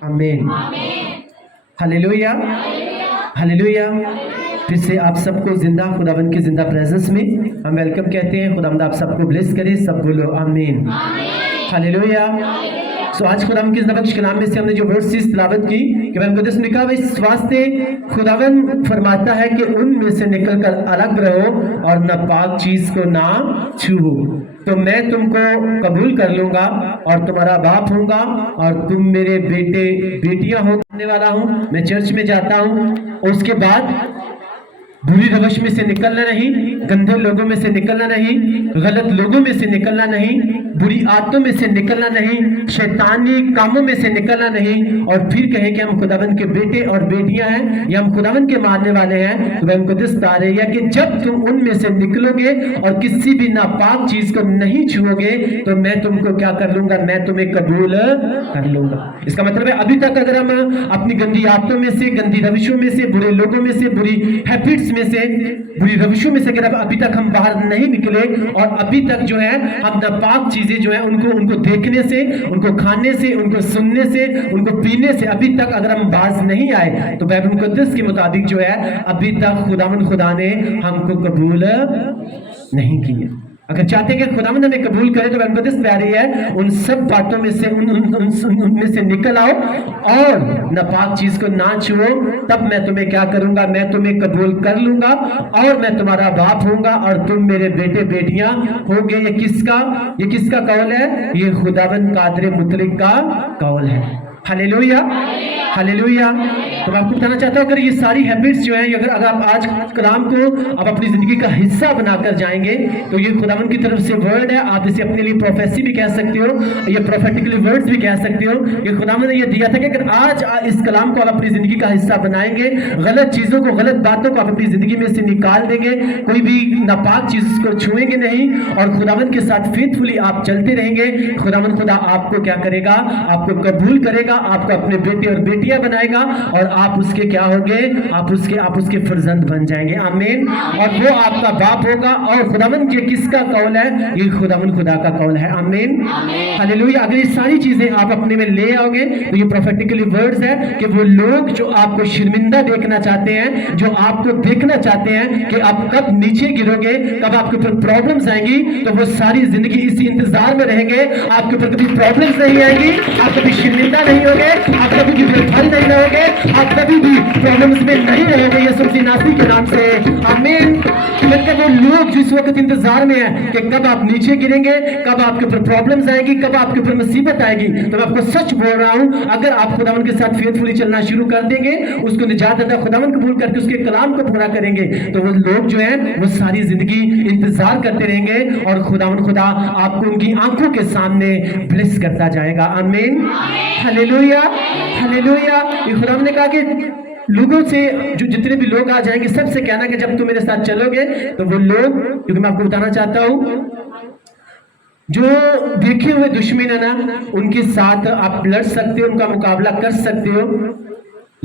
आमीन। Hallelujah, hallelujah. फिर से आप सबको जिंदा खुदावन की जिंदा प्रेजेंस में हम वेलकम कहते हैं। खुदावंद आप सबको ब्लेस करे, सब बोलो आमीन। हालेलुया। सो आज खुदावन की जिंदा बख्श कलाम में से हमने जो वर्ड्स तिलावत की कि मैं मुकद्दस ने कहा इस वास्ते खुदावन फरमाता है कि उनमें से निकलकर अलग रहो और नापाक चीज को ना छुओ, तो मैं तुमको कबूल कर लूंगा और तुम्हारा बाप होऊंगा और तुम मेरे बेटे बेटियां होने वाला हूँ। मैं चर्च में जाता हूँ, उसके बाद बुरी रवश में से निकलना नहीं, गंदे लोगों में से निकलना नहीं, गलत लोगों में से निकलना नहीं, बुरी आदतों में से निकलना नहीं, शैतानी कामों में से निकलना नहीं। और फिर कहें कि हम खुदावन के बेटे और बेटियां हैं या हम खुदावन के मानने वाले हैं, तो वह मुकद्दस बता रही है कि जब तुम उनमें से निकलोगे और किसी भी नापाक चीज को नहीं छुओगे तो मैं तुमको क्या कर लूंगा, मैं तुम्हें कबूल कर लूंगा। इसका मतलब है अभी तक अगर हम अपनी गंदी आदतों में से, गंदी रविशों में से, बुरे लोगों में से, बुरी हैबिट्स में से, बुरी रविशों में से अगर अभी तक हम बाहर नहीं निकले और अभी तक जो है हम नापाक चीजें जो है उनको देखने से, उनको खाने से, उनको सुनने से, उनको पीने से अभी तक अगर हम बाज नहीं आए तो बाइबल मुकद्दस के मुताबिक जो है अभी तक खुदावन खुदा ने हमको कबूल नहीं किया। अगर चाहते हैं कि खुदावंद हमें कबूल करे तो बाइबल मुकद्दस कह रही है उन सब बातों में से उनमें से निकल आओ और नापाक चीज को ना छुओ, तब मैं तुम्हें क्या करूंगा, मैं तुम्हें कबूल कर लूंगा और मैं तुम्हारा बाप होऊंगा और तुम मेरे बेटे बेटियां होगे। ये किसका कौल है? ये खुदावंद कादर मुतलक का कौल है। Hallelujah, hallelujah. तो मैं आपको बताना चाहता हूँ अगर ये सारी हैबिट्स जो हैं, अगर आप आज कलाम को आप अपनी जिंदगी का हिस्सा बनाकर जाएंगे तो ये खुदावन की तरफ से वर्ड है। आप इसे अपने लिए प्रोफेसी भी कह सकते हो, ये प्रोफेटिकली वर्ड्स भी कह सकते हो। ये खुदावन ने ये दिया था कि अगर आज इस कलाम को आप अपनी जिंदगी का हिस्सा बनाएंगे, गलत चीजों को, गलत बातों को आप अपनी जिंदगी में से निकाल देंगे, कोई भी नापाक चीज को छुएंगे नहीं और खुदावन के साथ फेथफुली आप चलते रहेंगे, खुदावन खुदा आपको क्या करेगा, आपको कबूल करेगा, आपको अपने बेटे और बेटियां बनाएगा और आप उसके क्या होंगे, आप उसके फर्जंद बन जाएंगे। आमीन। और वो आपका बाप होगा। और खुदावन ये किसका कौल है? ये खुदावन खुदा का कौल है। आमीन, हालेलुया। अगर ये सारी चीजें आप अपने में ले आओगे तो ये प्रोफेटिकली वर्ड्स है कि वो लोग जो आपको शर्मिंदा देखना चाहते हैं, जो आपको देखना चाहते हैं कि आप कब नीचे गिरोगे, कब आपके ऊपर प्रॉब्लम्स आएंगी, तो वो सारी जिंदगी इसी इंतजार में रहेंगे। आपके ऊपर कभी प्रॉब्लम्स नहीं आएंगी, आप कभी शर्मिंदा नहीं होगे, आप कभी बेफल नहीं रहोगे, आप कभी भी प्रॉब्लम्स में नहीं रहोगे यीशु मसीह नासरी के नाम से। आमीन। वो लोग जिस वक्त इंतजार में है कि कब आप नीचे गिरेंगे, कब आपके ऊपर प्रॉब्लम्स आएगी, कब आपके ऊपर मुसीबत आएगी, तो मैं आपको सच बोल रहा हूं, अगर आप खुदावन के साथ फेथफुली चलना शुरू कर देंगे, उसको निजात अता खुदावन कबूल करके उसके कलाम को पूरा करेंगे, तो वो लोग जो है वो सारी जिंदगी इंतजार करते रहेंगे और खुदावन खुदा आपको उनकी आंखों के सामने ब्लेस करता जाएगा। आमीन, हालेलुया, हालेलुया। ये खुदावन ने कहा कि लोगों से जो जितने भी लोग आ जाएंगे सबसे कहना कि जब तुम मेरे साथ चलोगे तो वो लोग, क्योंकि मैं आपको बताना चाहता हूं जो देखे हुए दुश्मन है ना, उनके साथ आप लड़ सकते हो, उनका मुकाबला कर सकते हो,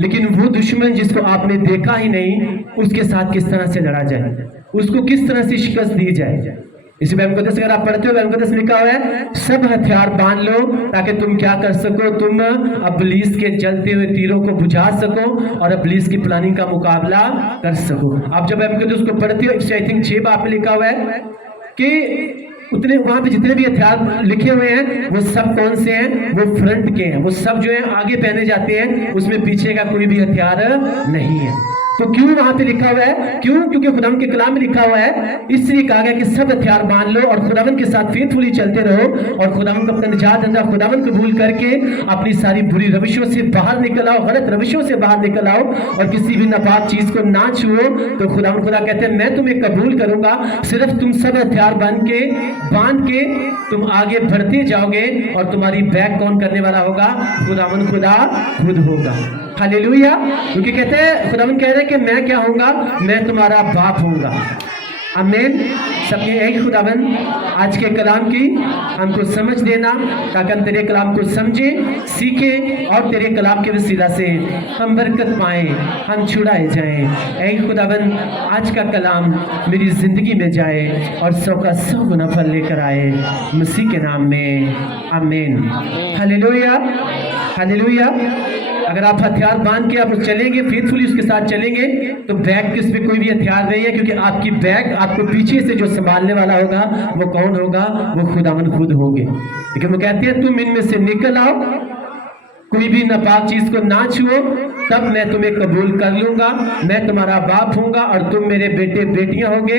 लेकिन वो दुश्मन जिसको आपने देखा ही नहीं उसके साथ किस तरह से लड़ा जाए, उसको किस तरह से शिकस्त दी जाए। इसी बाइबल मुकद्दस अगर आप पढ़ते हो, बाइबल मुकद्दस लिखा हुआ है सब हथियार बांध लो ताकि तुम क्या कर सको, तुम इब्लीस के जलते हुए तीरों को बुझा सको और इब्लीस की प्लानिंग का मुकाबला कर सको। आप जब बाइबल मुकद्दस को पढ़ते हो, आई थिंक 6 बाप में लिखा हुआ है कि उतने वहां पे जितने भी हथियार लिखे हुए हैं वो सब कौन से हैं, वो फ्रंट के हैं, वो सब जो है आगे पहने जाते हैं, उसमें पीछे का कोई भी हथियार नहीं है। तो क्यों वहां पे लिखा हुआ है? क्यों? क्योंकि खुदावन के कलाम में लिखा हुआ है, इसलिए कहा गया कि सब हथियार बांध लो और खुदावन के साथ फेथफुली चलते रहो और खुदावन को अपना निजात धंधा खुदावन कबूल करके अपनी सारी बुरी रविशों से बाहर निकल आओ, गलत रविशों से बाहर निकल आओ और किसी भी नापाक चीज को ना छुओ। तो खुदावन खुदा कहते हैं मैं तुम्हें कबूल करूंगा, सिर्फ तुम सब हथियार बांध के तुम आगे बढ़ते जाओगे और तुम्हारी बैक कौन करने वाला होगा? खुदावन खुदा खुद होगा। हालेलुया। क्योंकि कहते हैं खुदावन कह रहे हैं कि मैं क्या होऊंगा, मैं तुम्हारा बाप होऊंगा। आमीन। सबके यही खुदावन आज के कलाम की हमको समझ देना ताकि हम तेरे कलाम को समझें, सीखें और तेरे कलाम के वसीला से हम बरकत पाएं, हम छुड़ाए जाएं। यही खुदावन आज का कलाम मेरी जिंदगी में जाए और 100 का 100 गुना फल लेकर आए, मसीह के नाम में। आमीन। हालेलुया। हालेलुया। अगर आप हथियार बांध के आप चलेंगे, फेथफुली उसके साथ चलेंगे, तो बैग किस पे कोई भी हथियार नहीं है, क्योंकि आपकी बैग आपको पीछे से जो संभालने वाला होगा वो कौन होगा? वो खुदावन खुद होंगे। लेकिन वो कहते हैं तुम इनमें से निकल आओ, कोई भी नापाक चीज को ना छुओ, तब मैं तुम्हें कबूल कर लूंगा, मैं तुम्हारा बाप हूंगा और तुम मेरे बेटे बेटियां होंगे।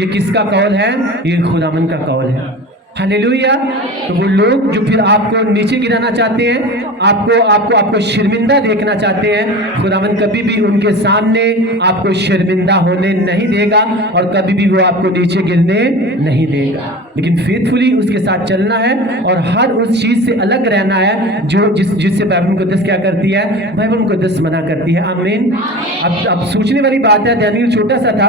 ये किसका कौल है? ये खुदावन का कौल है। हालेलुया। तो वो लोग जो फिर आपको नीचे गिराना चाहते हैं, आपको शर्मिंदा देखना चाहते हैं, खुदावन कभी भी उनके सामने आपको शर्मिंदा होने नहीं देगा और कभी भी वो आपको नीचे गिरने नहीं देगा। लेकिन फेथफुली उसके साथ चलना है और हर उस चीज से अलग रहना है जो जिससे बाइबल मुकद्दस क्या करती है? बाइबल मुकद्दस मना करती है। आमीन। अब सोचने वाली बात है, दानियल छोटा सा था,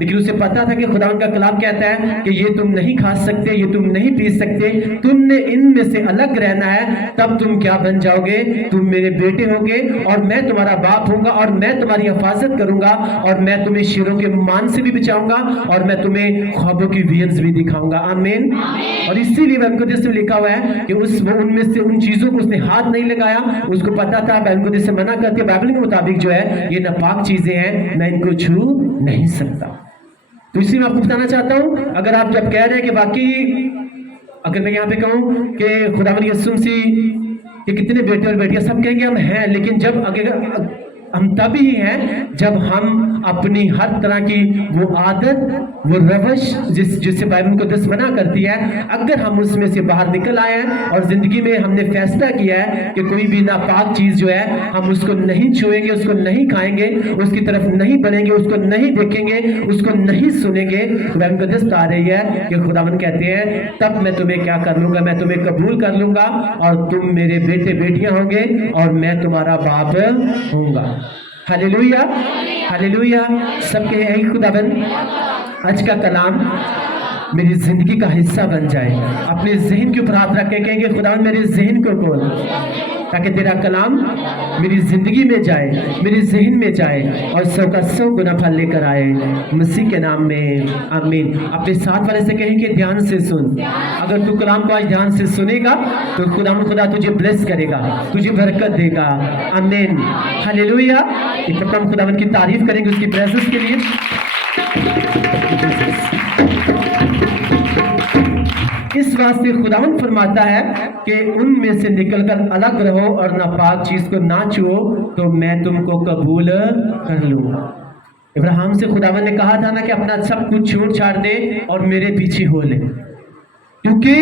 लेकिन उसे पता था कि खुदावन का कलाम कहता है कि ये तुम नहीं खा सकते, ये तुम नहीं पी सकते, तुमने इनमें से अलग रहना है, तब तुम क्या बन जाओगे? तुम मेरे बेटे होगे और मैं तुम्हारा बाप होऊंगा और मैं तुम्हारी हिफाजत करूंगा और मैं तुम्हें शेरों के मान से भी बचाऊंगा और मैं तुम्हें ख्वाबों की विजन्स भी दिखाऊंगा। आमीन। और इसीलिए बाइबल मुकद्दस में लिखा हुआ है कि वो उनमें से उन चीजों को उसने हाथ नहीं लगाया, उसको पता था बाइबल मुकद्दस से मना करती है, बाइबल के मुताबिक जो है ये नापाक चीजें हैं, मैं इनको छू नहीं सकता। तो इसलिए मैं आपको बताना चाहता हूं, अगर आप जब कह रहे हैं कि वाकई, अगर मैं यहाँ पे कहूँ कि खुदावंद यीशु मसीह के कितने बेटे और बेटियां, सब कहेंगे हम हैं, लेकिन जब अगर हम तभी हैं जब हम अपनी हर तरह की वो आदत, वो रवश जिससे बाइबल मुकद्दस मना करती है, अगर हम उसमें से बाहर निकल आए हैं और जिंदगी में हमने फैसला किया है कि कोई भी नापाक चीज जो है हम उसको नहीं छुएंगे, उसको नहीं खाएंगे, उसकी तरफ नहीं बढ़ेंगे, उसको नहीं देखेंगे, उसको नहीं सुनेंगे, तो बाइबल मुकद्दस बता रही है कि खुदावंद कहते हैं तब मैं तुम्हें क्या कर लूंगा? मैं तुम्हें कबूल कर लूंगा और तुम मेरे बेटे बेटियां होंगे और मैं तुम्हारा बाप होऊंगा। Hallelujah, hallelujah. सबके यही खुदावंद आज का कलाम मेरी जिंदगी का हिस्सा बन जाए। अपने ज़हन के ऊपर हाथ रख के कहेंगे खुदावंद मेरे ज़हन को खोल, ताकि तेरा कलाम मेरी जिंदगी में जाए, मेरे ज़हन में जाए और 100 का 100 गुना फल लेकर आए, मसीह के नाम में आमीन। अपने साथ वाले से कहेंगे ध्यान से सुन। अगर तू कलाम को आज ध्यान से सुनेगा तो खुदा तुझे ब्लेस करेगा, तुझे बरकत देगा। आमीन, हालेलुया। एक बार हम खुदावन की तारीफ करेंगे उसकी प्रेजेंस के लिए। इस वास्ते खुदावंद फरमाता है कि उनमें से निकलकर अलग रहो और नापाक चीज को ना छुओ, तो मैं तुमको कबूल कर लूंगा। इब्राहिम से खुदावंद ने कहा था ना कि अपना सब कुछ छोड़ छाड़ दे और मेरे पीछे हो ले, क्योंकि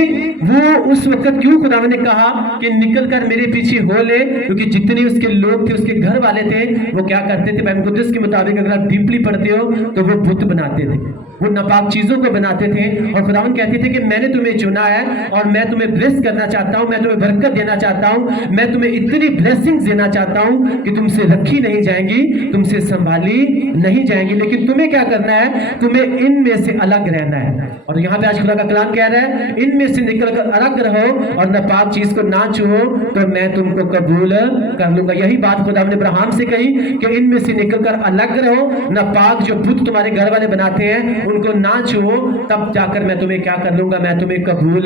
वो उस वक्त क्यों खुदावंद ने कहा कि निकल कर मेरे पीछे हो ले? क्योंकि जितने उसके लोग थे, उसके घर वाले थे, वो क्या करते थे? बाइबल मुकद्दस के मुताबिक अगर आप डीपली पढ़ते हो तो वो बुत बनाते थे, वो नापाक चीजों को बनाते थे। और खुदावंद कहते थे कि मैंने तुम्हें चुना है और मैं तुम्हें ब्लेस करना चाहता हूं, मैं तुम्हें बरकत देना चाहता हूं, मैं तुम्हें इतनी ब्लेसिंग्स देना चाहता हूं कि तुमसे रखी नहीं जाएंगी, तुमसे संभाली नहीं जाएंगी। लेकिन तुम्हें क्या करना है? तुम्हें इनमें से अलग रहना है। और यहाँ पे आज खुदा का कलाम कह रहा है इनमें से निकलकर अलग रहो और नापाक चीज को ना छुओ, तो मैं तुमको कबूल कर लूंगा। यही बात खुदा ने इब्राहिम से कही कि इनमें से निकलकर अलग रहो, नापाक जो बुत तुम्हारे घर वाले बनाते हैं उनको ना छुओ, तब जाकर मैं तुम्हें क्या कर लूंगा? मैं तुम्हें कबूल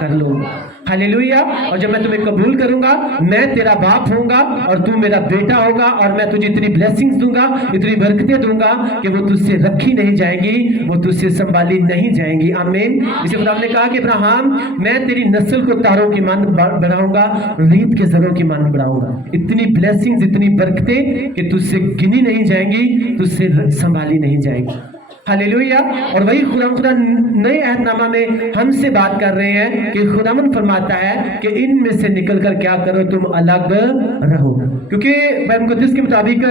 कर लूंगा। हालेलुया। और जब मैं तुम्हें कबूल करूंगा, मैं तेरा बाप होऊंगा और तू मेरा बेटा होगा और मैं तुझे इतनी ब्लेसिंग्स दूंगा, इतनी बरकतें दूंगा कि वो तुझसे रखी नहीं जाएंगी, वो तुझसे संभाली नहीं जाएंगी। आमीन। इसे खुदा ने कहा कि इब्राहिम मैं तेरी नस्ल को तारों की मान बढ़ाऊंगा, रेत के जरों की मान बढ़ाऊंगा। इतनी ब्लेसिंग्स, इतनी बरकतें कि तुझसे गिनी नहीं जाएंगी, तुझसे संभाली नहीं जाएंगी। हालेलुया। और वही खुदा नए अहदनामा में हमसे बात कर रहे हैं कि खुदावंद फरमाता है कि इनमें से निकलकर क्या करो? तुम अलग रहो। क्योंकि बाइबल मुकद्दस के मुताबिक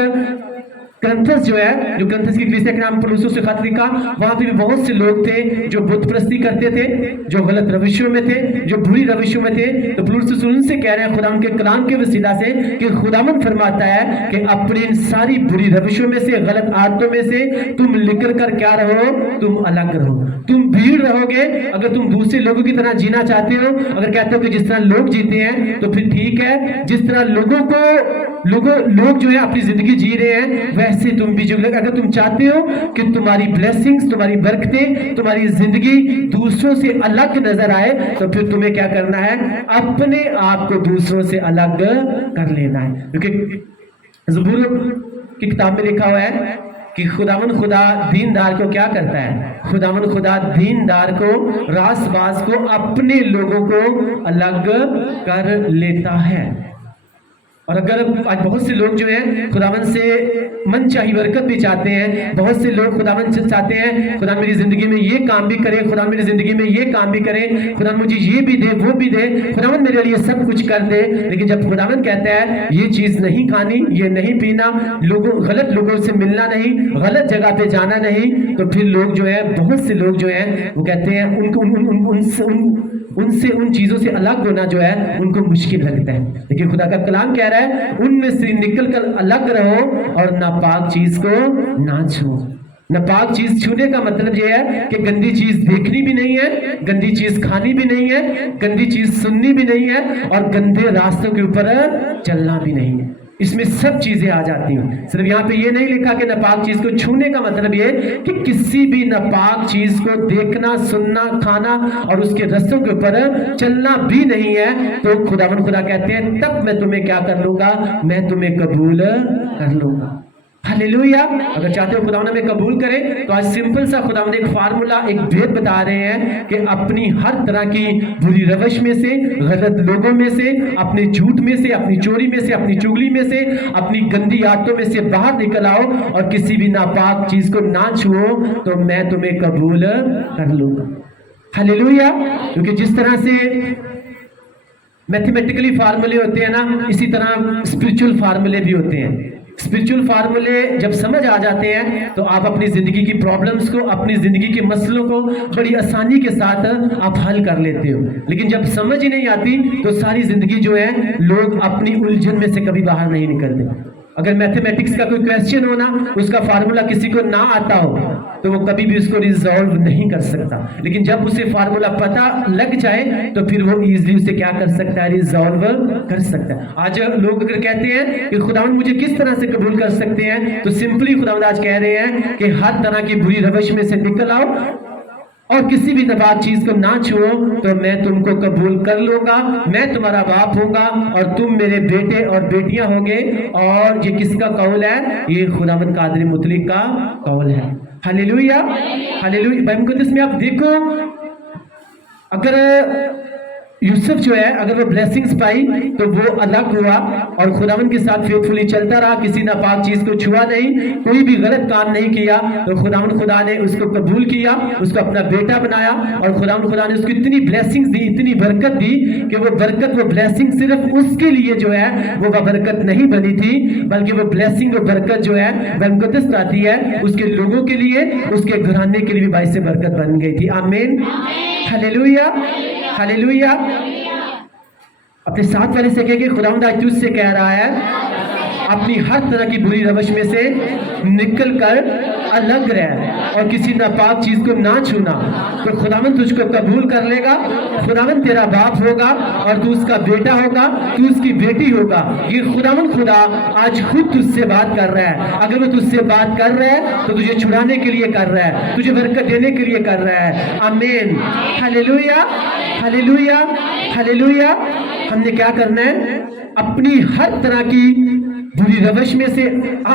ग्रंथस जो है, जो ग्रंथस की कलीसिया के नाम पौलुस से खत लिखा, वहां पे भी बहुत से लोग थे जो बुत परस्ती करते थे, जो गलत रविशों में थे, जो बुरी रविशों में थे। तो पौलुस उनसे कह रहे हैं खुदावंद के कलाम के वसीला से कि खुदावंद फरमाता है कि अपनी इन सारी बुरी रविशों में से, गलत आदतों में से तुम निकल कर क्या रहो? तुम अलग रहो। तुम भीड़ रहोगे। अगर तुम दूसरे लोगों की तरह जीना चाहते हो, अगर कहते हो कि जिस तरह लोग जीते हैं तो फिर ठीक है, जिस तरह लोग जो है अपनी जिंदगी जी रहे हैं वैसे तुम भी जो, अगर तुम चाहते हो कि तुम्हारी ब्लेसिंग्स, तुम्हारी बरकतें, तुम्हारी जिंदगी दूसरों से अलग नजर आए, तो फिर तुम्हें क्या करना है? अपने आप को दूसरों से अलग कर लेना है। क्योंकि ज़बूर की किताब में लिखा हुआ है कि खुदावन खुदा दीनदार को क्या करता है? खुदावन खुदा दीनदार को, रासबाज को, अपने लोगों को अलग कर लेता है। और अगर आज बहुत से लोग जो हैं खुदावन से मनचाही बरकत भी चाहते हैं, बहुत से लोग खुदावन से चाहते हैं खुदा मेरी जिंदगी में ये काम भी करे, खुदा मेरी जिंदगी में ये काम भी करे, खुदा मुझे ये भी दे, वो भी दे, खुदावन मेरे लिए सब कुछ कर दे। लेकिन जब खुदावन कहता है ये चीज नहीं खानी, ये नहीं पीना, गलत लोगों से मिलना नहीं, गलत जगह पे जाना नहीं, तो फिर लोग जो है, बहुत से लोग जो है वो कहते हैं उनसे उन चीजों से अलग होना जो है उनको मुश्किल लगता है। लेकिन खुदा का कलाम कह रहा है उनमें से निकल कर अलग रहो और नापाक चीज को ना छू। नापाक चीज छूने का मतलब यह है कि गंदी चीज देखनी भी नहीं है, गंदी चीज खानी भी नहीं है, गंदी चीज सुननी भी नहीं है, और गंदे रास्तों के ऊपर चलना भी नहीं है। इसमें सब चीजें आ जाती हैं। सिर्फ यहाँ पे ये नहीं लिखा कि नापाक चीज को छूने का मतलब ये कि किसी भी नापाक चीज को देखना, सुनना, खाना और उसके रस्तों के ऊपर चलना भी नहीं है। तो खुदावन खुदा कहते हैं तब मैं तुम्हें क्या कर लूंगा? मैं तुम्हें कबूल कर लूंगा। हालेलुया। अगर चाहते हो खुदावन हमें कबूल करे, तो आज सिंपल सा खुदावन एक फार्मूला, एक भेद बता रहे हैं कि अपनी हर तरह की बुरी रवश में से, गलत लोगों में से, अपने झूठ में से, अपनी चोरी में से, अपनी चुगली में से, अपनी गंदी आदतों में से बाहर निकल आओ और किसी भी नापाक चीज को ना छुओ, तो मैं तुम्हें कबूल कर लूंगा। हालेलुया। क्योंकि जिस तरह से मैथमेटिकली फार्मूले होते हैं ना, इसी तरह स्पिरिचुअल फार्मूले भी होते हैं। स्पिरिचुअल फार्मूले जब समझ आ जाते हैं तो आप अपनी जिंदगी की प्रॉब्लम्स को, अपनी जिंदगी के मसलों को बड़ी आसानी के साथ आप हल कर लेते हो। लेकिन जब समझ ही नहीं आती तो सारी जिंदगी जो है लोग अपनी उलझन में से कभी बाहर नहीं निकलते। अगर मैथमेटिक्स का कोई क्वेश्चन हो ना, उसका फार्मूला किसी को ना आता हो, तो वो कभी भी उसको रिजॉल्व नहीं कर सकता। लेकिन जब उसे फार्मूला पता लग जाए तो फिर वो इजीली उसे क्या कर सकता है? रिजॉल्व कर सकता है। आज लोग अगर कहते हैं कि खुदावंद मुझे किस तरह से कबूल कर सकते हैं, तो सिंपली खुदावंद आज कह रहे हैं कि हर तरह की बुरी रवश में से निकल आओ और किसी भी नापाक चीज को ना छुओ, तो मैं तुमको कबूल कर लूंगा, मैं तुम्हारा बाप होगा और तुम मेरे बेटे और बेटियां होंगे। और ये किसका कौल है? ये खुदावंद कादिर मुतलक का कौल है। Hallelujah, hallelujah. बाइबल मुकद्दस में आप देखो, अगर यूसुफ जो है, अगर वो ब्लेसिंग्स पाई तो वो अलग हुआ और खुदावन के साथ फेथफुली चलता रहा, किसी नापाक चीज को छुआ नहीं, कोई भी गलत काम नहीं किया, तो खुदावन खुदा ने उसको कबूल किया, उसको अपना बेटा बनाया और खुदावन खुदा ने उसको इतनी ब्लेसिंग्स दी, इतनी बरकत दी कि वो बरकत, वो ब्लेसिंग सिर्फ उसके लिए जो है वो बरकत नहीं बनी थी, बल्कि वो ब्लेसिंग, वो बरकत जो है बाइबल मुकद्दस बताती है उसके लोगों के लिए, उसके घराने के लिए भी बाइस से बरकत बन गई थी। आमीन, हालेलुया, हालेलुया। अपने साथ वाले से कहेंगे खुदावंद आज तुझसे कह रहा है अपनी हर तरह की बुरी रवश में से निकल कर अलग रह और किसी नापाक चीज को ना छूना, तो खुदावंद तुझको कबूल कर लेगा। खुदावंद तेरा बाप होगा और तू उसका बेटा होगा, तू उसकी बेटी होगा। ये खुदावंद खुदा आज खुद तुझसे बात कर रहा है। अगर वो तुझसे बात कर रहा है तो तुझे छुड़ाने के लिए कर रहा है, तुझे बरकत देने के लिए कर रहा है। आमीन, हालेलुया, हालेलुया, हालेलुया। हमने क्या करना है? अपनी हर तरह की बुरी रवश में से,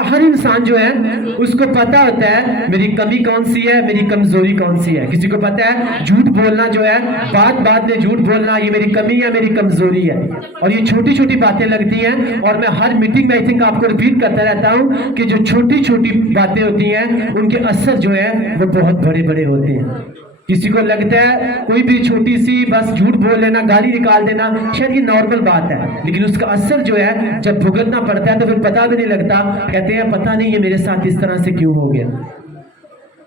हर इंसान जो है उसको पता होता है मेरी कमी कौन सी है, मेरी कमजोरी कौन सी है। किसी को पता है झूठ बोलना जो है, बात बात में झूठ बोलना, ये मेरी कमी है, मेरी कमजोरी है। और ये छोटी छोटी बातें लगती हैं और मैं हर मीटिंग में आई थिंक आपको रिपीट करता रहता हूं कि जो छोटी छोटी बातें होती हैं उनके असर जो है वो बहुत बड़े बड़े होते हैं। किसी को लगता है कोई भी छोटी सी बस झूठ बोल लेना, गाली निकाल देना, शायद ये नॉर्मल बात है, लेकिन उसका असर जो है जब भुगतना पड़ता है तो फिर पता भी नहीं लगता। कहते हैं पता नहीं ये मेरे साथ इस तरह से क्यों हो गया।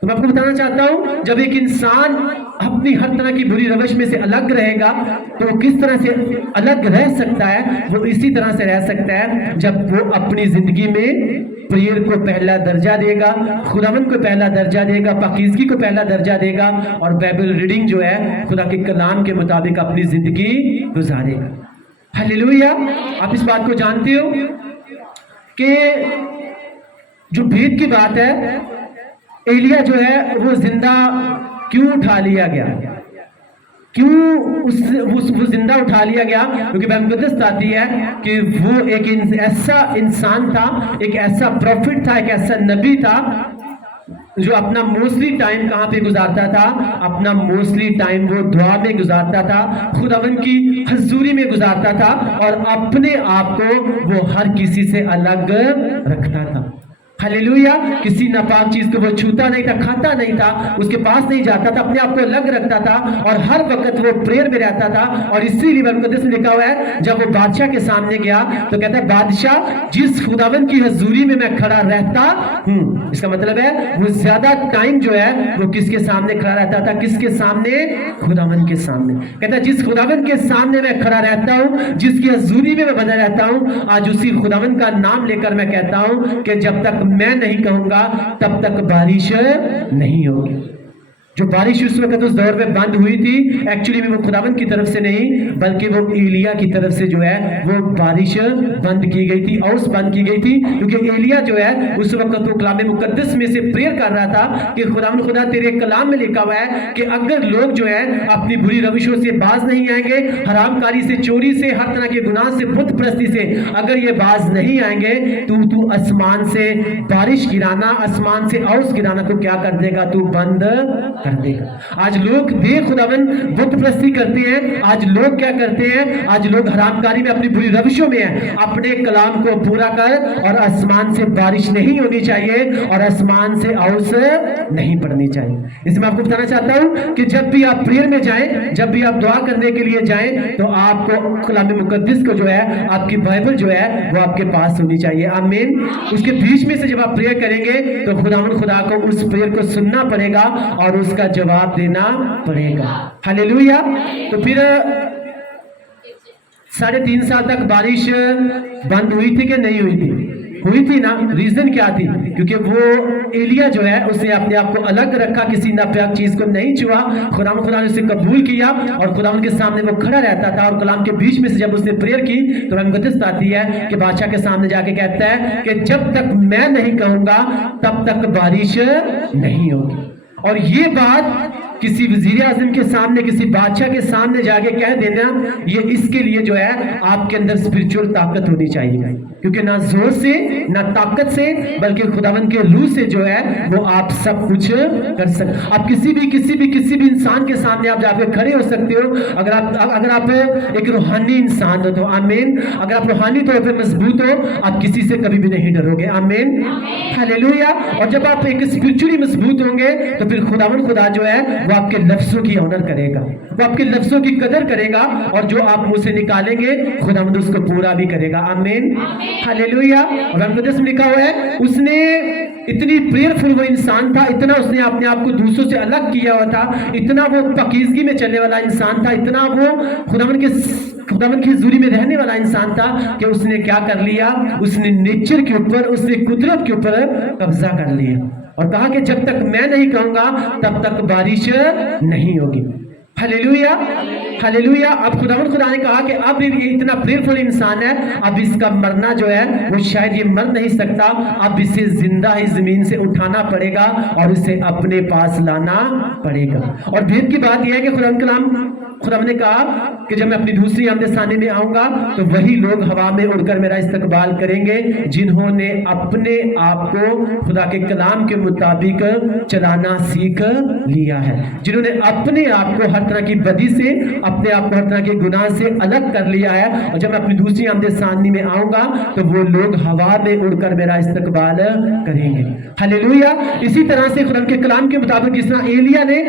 तो मैं आपको बताना चाहता हूं, जब एक इंसान अपनी हर तरह की बुरी रवश में से अलग रहेगा तो वो किस तरह से अलग रह सकता है? वो इसी तरह से रह सकता है जब वो अपनी जिंदगी में प्रेयर को पहला दर्जा देगा, खुदावंद को पहला दर्जा देगा, पाकीज़गी को पहला दर्जा देगा और बाइबल रीडिंग जो है खुदा के कलाम के मुताबिक अपनी जिंदगी गुजारेगा। हालेलुया। आप इस बात को जानते हो कि जो भेद की बात है, एलिया जो है वो जिंदा क्यों उठा लिया गया, क्यों वो जिंदा उठा लिया गया? क्योंकि बाइबल मुकद्दस बताती है कि वो एक ऐसा इंसान था, एक ऐसा प्रॉफिट था, एक ऐसा नबी था जो अपना मोस्टली टाइम कहाँ पे गुजारता था? अपना मोस्टली टाइम वो दुआ में गुजारता था, खुदावंद की हजूरी में गुजारता था, और अपने आप को वो हर किसी से अलग रखता था। हालेलुया। किसी नापाक चीज को वो छूता नहीं था, खाता नहीं था, उसके पास नहीं जाता था, अपने आप को अलग रखता था, और हर वक्त वो प्रेयर में रहता था। और इसीलिए बाइबल मुकद्दस में लिखा हुआ है, जब वो बादशाह के सामने गया तो कहता है, बादशाह जिस खुदावंद की हजूरी में मैं खड़ा रहता हूं, इसका मतलब है वो ज्यादा टाइम जो है वो किसके सामने खड़ा रहता था? किसके सामने? खुदावंद के सामने। कहता है जिस खुदावंद के सामने मैं खड़ा रहता हूं, जिसकी हजूरी में मैं बना रहता हूं, आज उसी खुदावंद का नाम लेकर मैं कहता हूं कि जब तक मैं नहीं कहूंगा तब तक बारिश नहीं होगी। जो बारिश उस वक्त उस दौर में बंद हुई थी, एक्चुअली में वो खुदावंद की तरफ से नहीं बल्कि वो एलिया की तरफ से जो है वो बारिश बंद की गई थी, और बंद की गई थी क्योंकि एलिया जो है उस वक्त वो कलाम मुकद्दस में से प्रेयर कर रहा था कि खुदावंद खुदा तेरे कलाम में लिखा हुआ है कि अगर लोग जो है अपनी बुरी रविशों से बाज नहीं आएंगे, हरामकारी से, चोरी से, हर तरह के गुनाह से, बुत परस्ती से अगर ये बाज नहीं आएंगे तो तू आसमान से बारिश गिराना, आसमान से औस गिराना तो क्या कर देगा? तू बंद कर देगा। आज लोग बेखुदावन बुत परस्ती करते हैं, आज लोग क्या करते हैं? आज लोग हरामकारी में, अपनी बुरी रविशों में हैं। अपने कलाम को पूरा कर, और आसमान से बारिश नहीं होनी चाहिए और आसमान से औस नहीं पड़नी चाहिए। इसमें मैं आपको बताना चाहता हूं कि जब भी आप प्रेयर में जाएं, जब भी आप दुआ करने के लिए जाएं, तो आपको कलाम मुकद्दस को जो है, आपकी बाइबल जो है वो आपके पास होनी चाहिए। आमीन। उसके बीच में से जब आप प्रेयर करेंगे तो खुदा को उस प्रेयर को सुनना पड़ेगा और उसका जवाब देना पड़ेगा। हालेलुया। तो फिर 3.5 साल तक बारिश बंद हुई थी कि नहीं हुई थी? हुई थी ना। रीजन क्या थी? क्योंकि वो एलिया जो है उसने अपने आप को अलग रखा, किसी नापाक चीज को नहीं छुआ, खुदा ने उसे कबूल किया और खुदा के सामने वो खड़ा रहता था। और कलाम के बीच में से जब उसने प्रेयर की तो बाइबल मुकद्दस आती है कि बादशाह के सामने जाके कहता है कि जब तक मैं नहीं कहूंगा तब तक बारिश नहीं होगी। और ये बात किसी वजीर आजम के सामने, किसी बादशाह के सामने जाके कह देना, ये इसके लिए जो है आपके अंदर स्पिरिचुअल ताकत होनी चाहिए, क्योंकि ना जोर से ना ताकत से बल्कि खुदावंद के रूह से जो है वो आप सब कुछ कर सकते। आप किसी भी इंसान के सामने आप जाके खड़े हो सकते हो अगर आप एक रूहानी इंसान हो तो। आमीन। अगर आप रूहानी तौर पे मजबूत हो, आप किसी से कभी भी नहीं डरोगे। आमीन। हालेलुया। और जब आप एक स्पिरिचुअली मजबूत होंगे तो फिर खुदा जो है वो आपके लफ्जों की ऑनर करेगा, वो आपके लफ्जों की कदर करेगा, और जो आप मुंह से निकालेंगे खुदावंद उसको पूरा भी करेगा। आमीन। हालेलुया। और मुकद्दस में लिखा हुआ है उसने इतनी प्रेयरफुल वो इंसान था, इतना उसने अपने आप को दूसरों से अलग किया हुआ था, इतना वो पाकीज़गी में चलने वाला इंसान था, इतना वो खुदावंद की हुजूरी में रहने वाला इंसान था कि उसने क्या कर लिया? उसने नेचर के ऊपर, उसने कुदरत के ऊपर कब्जा कर लिया और कहा कि जब तक मैं नहीं कहूंगा तब तक बारिश नहीं होगी। हालेलुया। हालेलुया। अब खुदा ने कहा कि अब ये इतना प्रेयरफुल इंसान है, अब इसका मरना जो है वो शायद ये मर नहीं सकता, अब इसे जिंदा ही जमीन से उठाना पड़ेगा और इसे अपने पास लाना पड़ेगा। और भेद की बात यह है कि खुदा ने कहा कि जब मैं अपनी दूसरी आमद-ए-सानी में आऊंगा तो वही लोग हवा में उड़कर मेरा इस्तकबाल करेंगे जिन्होंने अपने आप को खुदा के कलाम के मुताबिक चलाना सीख लिया है, जिन्होंने अपने आप को हर तरह की बदी से, अपने आप को हर तरह के गुनाह से अलग कर लिया है। और जब मैं अपनी दूसरी आमद-ए-सानी में आऊंगा तो वो लोग हवा में उड़कर मेरा इस्तकबाल करेंगे। हालेलुया। इसी तरह से खुदा के कलाम के मुताबिक जिस तरह एलिया ने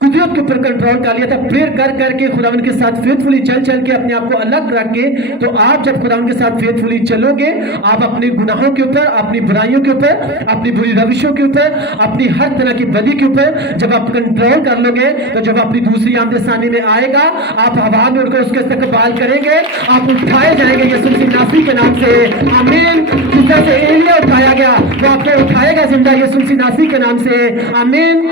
कुदरत के ऊपर कंट्रोल कर लिया था, प्रेयर कर करके खुदावंद के साथ फेथफुली चल के अपने आप को अलग रख के, तो आप जब खुदावंद के साथ फेथफुली चलोगे, आप अपने गुनाहों के ऊपर, अपनी बुराइयों के ऊपर, अपनी बुरी रविशों के ऊपर, अपनी हर तरह की बदी के ऊपर जब आप कंट्रोल कर लोगे तो जब अपनी दूसरी आमद-ए-सानी में आएगा आप हवा में उड़कर उसके इस्तकबाल करेंगे, आप उठाए जाएंगे यीशु मसीह नासरी के नाम से। आमीन। जिस तरह से एलिया उठाया गया वो आपके वो उठाएगा जिंदा यीशु मसीह नासरी के नाम से, आमीन,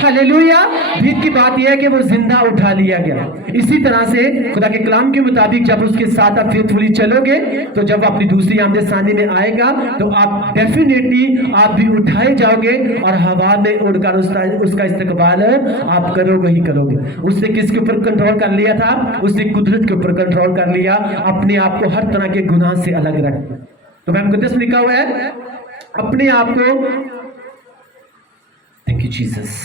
हालेलुया। भीत की बात यह है कि वो जिंदा उठा लिया गया। इसी तरह से खुदा के कलाम के मुताबिक जब उसके साथ आप फेथफुली चलोगे, तो जब अपनी दूसरी आमद सानी में आएगा तो आप डेफिनेटली आप भी उठाए जाओगे और हवा में उड़कर उसका इस्तकबाल आप करोगे ही करोगे। उसने किसके ऊपर कंट्रोल कर लिया था? उसने कुदरत के ऊपर कंट्रोल कर लिया, अपने आप को हर तरह के गुनाह से अलग रख। तो मैं मुकद्दस में लिखा हुआ है, अपने आप को, थैंक यू जीसस,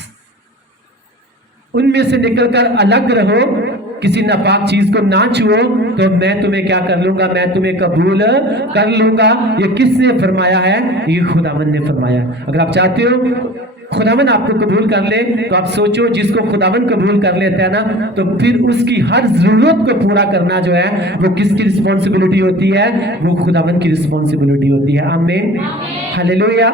उनमें से निकलकर अलग रहो, किसी नापाक चीज को ना छुओ, तो मैं तुम्हें क्या कर लूंगा? मैं तुम्हें कबूल कर लूंगा। ये किसने फरमाया है? ये खुदावन ने फरमाया। अगर आप चाहते हो खुदावन आपको कबूल कर ले, तो आप सोचो, जिसको खुदावन कबूल कर लेता है ना, तो फिर उसकी हर जरूरत को पूरा करना जो है वो किसकी रिस्पॉन्सिबिलिटी होती है? वो खुदावन की रिस्पॉन्सिबिलिटी होती है, आमीन, हालेलुया।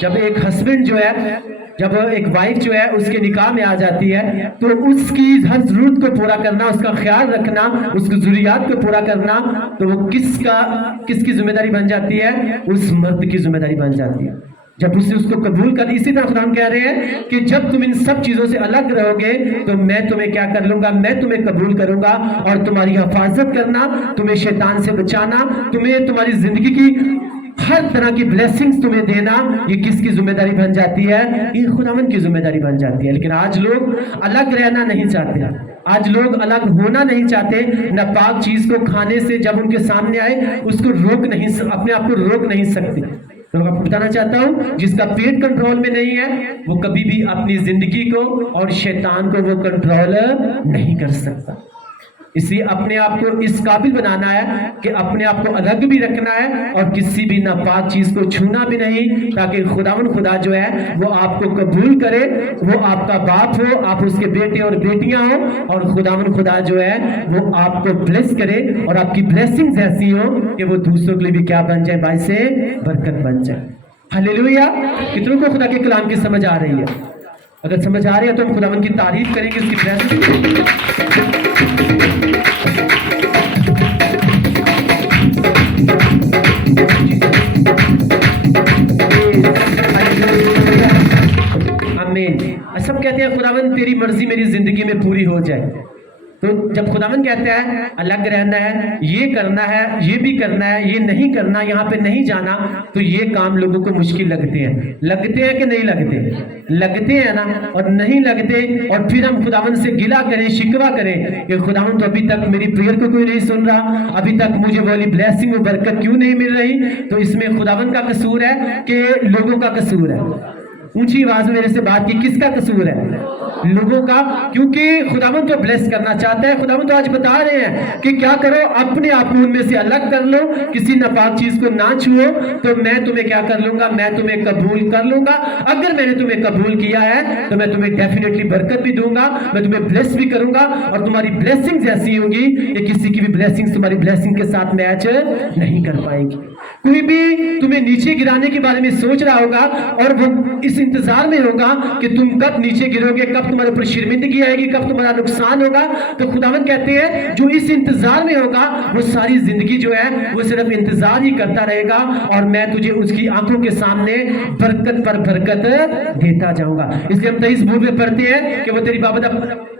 जब एक हस्बैंड जो है, जब एक वाइफ जो है उसके निकाह में आ जाती है, तो उसकी हर जरूरत को पूरा करना, उसका ख्याल रखना, उसकी जरूरियात को पूरा करना, तो वो किसकी जिम्मेदारी बन जाती है? उस मर्द की जिम्मेदारी बन जाती है। जब उसने उसको कबूल कर, इसी तरह खुदा कह रहे हैं कि जब तुम इन सब चीजों से अलग रहोगे, तो मैं तुम्हें क्या कर लूंगा? मैं तुम्हें कबूल करूंगा और तुम्हारी हिफाजत करना, तुम्हें शैतान से बचाना, तुम्हें तुम्हारी जिंदगी की हर तरह की ब्लेसिंग्स तुम्हें देना, ये किसकी जिम्मेदारी बन जाती है? ये खुदावन की जिम्मेदारी बन जाती है। लेकिन आज लोग अलग रहना नहीं चाहते, आज लोग अलग होना नहीं चाहते। नापाक चीज को खाने से जब उनके सामने आए, उसको अपने आप को रोक नहीं सकते। तो मैं आपको बताना चाहता हूं, जिसका पेट कंट्रोल में नहीं है, वो कभी भी अपनी जिंदगी को और शैतान को वो कंट्रोल नहीं कर सकता। इसलिए अपने आप को इस काबिल बनाना है कि अपने आप को अलग भी रखना है और किसी भी नापाक चीज को छूना भी नहीं, ताकि खुदावन खुदा जो है वो आपको कबूल करे, वो आपका बाप हो, आप उसके बेटे और बेटियां हो, और खुदावन खुदा जो है वो आपको ब्लेस करे और आपकी ब्लेसिंग्स ऐसी हो कि वो दूसरों के लिए भी क्या बन जाए? बाई से बरकत बन जाए। हालेलुया। कितनों को खुदा के कलाम की समझ आ रही है? अगर समझ आ रही है तो हम खुदावन की तारीफ करेंगे, उसकी ब्लेसिंग। आमीन। सब कहते हैं खुदावन तेरी मर्जी मेरी जिंदगी में पूरी हो जाए। तो जब खुदावन कहता है अलग रहना है, ये करना है, ये भी करना है, ये नहीं करना, यहाँ पे नहीं जाना, तो ये काम लोगों को मुश्किल लगते हैं। लगते हैं कि नहीं लगते? लगते हैं ना। और नहीं लगते, और फिर हम खुदावन से गिला करें, शिकवा करें कि खुदावन तो अभी तक मेरी प्रेयर को कोई नहीं सुन रहा, अभी तक मुझे वाली ब्लेसिंग और बरकत क्यों नहीं मिल रही? तो इसमें खुदावन का कसूर है कि लोगों का कसूर है? ऊंची आवाज में मेरे से बात की, किसका कसूर है? लोगों का। क्योंकि खुदावन तो ब्लेस करना चाहता है। खुदावन तो आज बता रहे हैं कि क्या करो, अपने आप को उनमें से अलग कर लो, किसी नापाक चीज को ना छुओ, तो मैं तुम्हें क्या कर लूंगा? मैं तुम्हें कबूल कर लूंगा। अगर मैंने तुम्हें कबूल किया है तो मैं तुम्हें डेफिनेटली बरकत भी दूंगा, मैं तुम्हें ब्लेस भी करूंगा, और तुम्हारी ब्लेसिंग्स ऐसी होंगी कि किसी की भी ब्लेसिंग्स तुम्हारी ब्लेसिंग के साथ मैच नहीं कर पाएंगी। कोई भी तुम्हें नीचे गिराने के बारे में सोच रहा होगा और वो इस इंतजार में होगा कि तुम कब नीचे गिरोगे, कब तुम्हारे ऊपर शर्मिंदगी आएगी, कब तुम्हारा नुकसान होगा। तो खुदावन कहते हैं जो इस इंतजार में होगा वो सारी जिंदगी जो है वो सिर्फ इंतजार ही करता रहेगा, और मैं तुझे उसकी आंखों के सामने बरकत पर बरकत देता जाऊंगा। इसलिए हम 23 बुक में पढ़ते हैं कि वो तेरी बाबत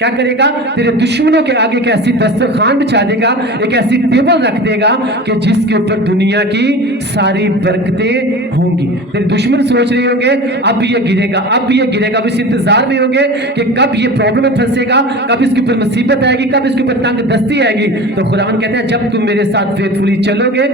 क्या करेगा? तेरे दुश्मनों के आगे एक ऐसी दस्तरखान बिछा देगा, एक ऐसी टेबल रख देगा कि जिसके ऊपर दुनिया की सारी बरकतें होंगी। तेरे दुश्मन सोच रहे होंगे अब ये गिरेगा, अब ये गिरेगा, इस इंतजार में होंगे कि कब ये प्रॉब्लम में फंसेगा, कब इसके ऊपर मुसीबत आएगी, कब इसके ऊपर तंग दस्ती आएगी। तो खुदावन कहते हैं जब तुम मेरे साथ फेथफुली चलोगे,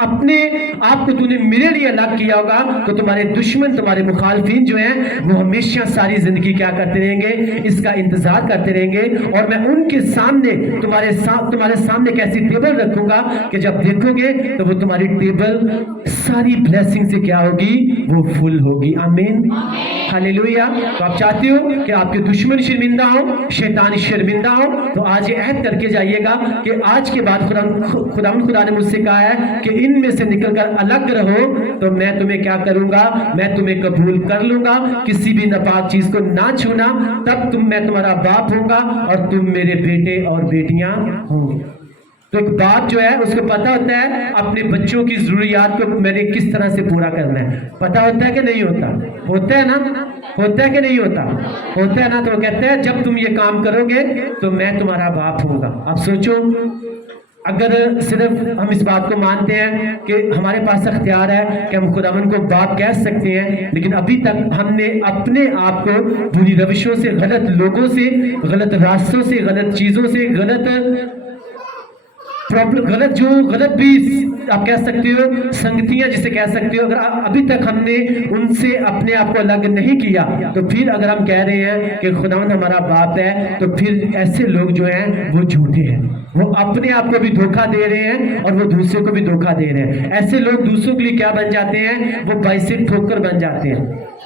अपने आप को तूने मेरे लिए अलग किया होगा, तो तुम्हारे दुश्मन, तुम्हारे मुखालफिन जो है वो हमेशा सारी जिंदगी क्या करते रहेंगे? इसका इंतजार करते रहेंगे, और मैं उनके सामने तुम्हारे सामने एक ऐसी टेबल रखूंगा कि जब देखोगे तो वो तुम्हारी टेबल सारी ब्लेसिंग से क्या होगी? वो फुल होगी। आमीन, हालेलुया। तो आप चाहते हो कि आपके दुश्मन शर्मिंदा हो, शैतान शर्मिंदा हो, तो आज ये ऐद करके जाइएगा कि आज के बाद खुदा ने मुझसे कहा है कि इनमें से निकलकर अलग रहो, तो मैं तुम्हें क्या करूंगा? मैं तुम्हें कबूल कर लूंगा, किसी भी नापाक चीज को ना छूना, तब मैं तुम्हारा बाप होऊंगा और तुम मेरे बेटे और बेटियां होंगे। تو ایک باپ جو ہے اس کو پتا ہوتا ہے اپنے بچوں کی ضروریات کو میں نے کس طرح سے پورا کرنا ہے. پتا ہوتا ہے کہ نہیں ہوتا؟ ہوتا ہے نا؟ ہوتا ہے کہ نہیں ہوتا؟ ہوتا ہے نا. تو وہ کہتا ہے جب تم یہ کام کرو گے تو میں تمہارا باپ ہوں گا. اب سوچو اگر صرف ہم اس بات کو مانتے ہیں کہ ہمارے پاس اختیار ہے کہ ہم خداوند کو باپ کہہ سکتے ہیں، لیکن ابھی تک ہم نے اپنے آپ کو بری روشوں سے، غلط لوگوں سے، غلط راستوں سے، غلط چیزوں سے، غلط بھی آپ کہہ سکتے ہو سنگتیاں جسے کہہ سکتے ہو، اگر ابھی تک ہم نے ان سے اپنے آپ کو الگ نہیں کیا، تو پھر اگر ہم کہہ رہے ہیں کہ خداوند ہمارا باپ ہے، تو پھر ایسے لوگ جو ہیں وہ جھوٹے ہیں. وہ اپنے آپ کو بھی دھوکہ دے رہے ہیں اور وہ دوسروں کو بھی دھوکہ دے رہے ہیں. ایسے لوگ دوسروں کے لیے کیا بن جاتے ہیں؟ وہ باعث ٹھوکر بن جاتے ہیں.